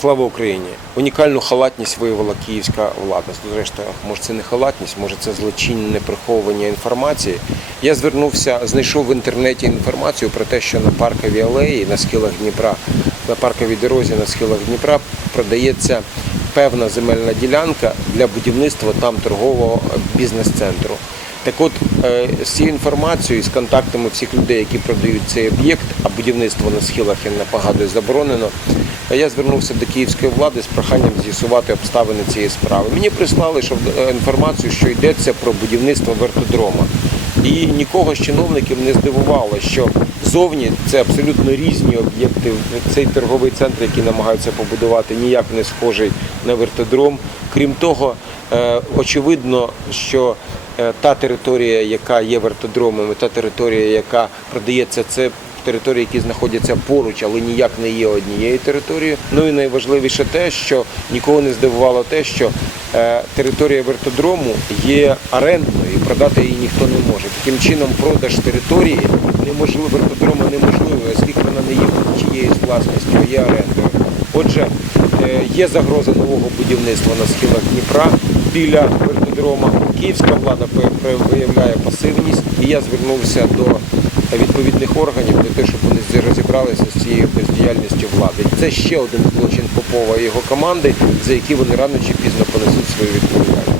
Слава Україні! Унікальну халатність виявила київська влада. Зрештою, може це не халатність, може це злочинне приховування інформації. Я звернувся, знайшов в інтернеті інформацію про те, що на парковій алеї на схилах Дніпра, на парковій дорозі на схилах Дніпра продається певна земельна ділянка для будівництва там торгового бізнес-центру. Так от е, з цією інформацією, з контактами всіх людей, які продають цей об'єкт, а будівництво на схилах я не погадую заборонено. Я звернувся до київської влади з проханням з'ясувати обставини цієї справи. Мені прислали що, е, інформацію, що йдеться про будівництво вертодрома. І нікого з чиновників не здивувало, що зовні це абсолютно різні об'єкти. Цей торговий центр, який намагаються побудувати, ніяк не схожий на вертодром. Крім того, е, очевидно, що е, та територія, яка є вертодромом, та територія, яка продається, це території, які знаходяться поруч, але ніяк не є однією територією. Ну і найважливіше те, що нікого не здивувало те, що е, територія вертодрому є орендною продати її ніхто не може. Таким чином, продаж території неможливо вертодрому неможливий, оскільки вона не є чиєюсь власністю, а є орендою. Отже, е, є загроза нового будівництва на схилах Дніпра біля вертодрома. Київська влада виявляє пасивність, і я звернувся до відповідних органів для того, щоб вони розібралися з цією бездіяльністю влади. Це ще один злочин Попова і його команди, за які вони рано чи пізно понесуть свою відповідальність.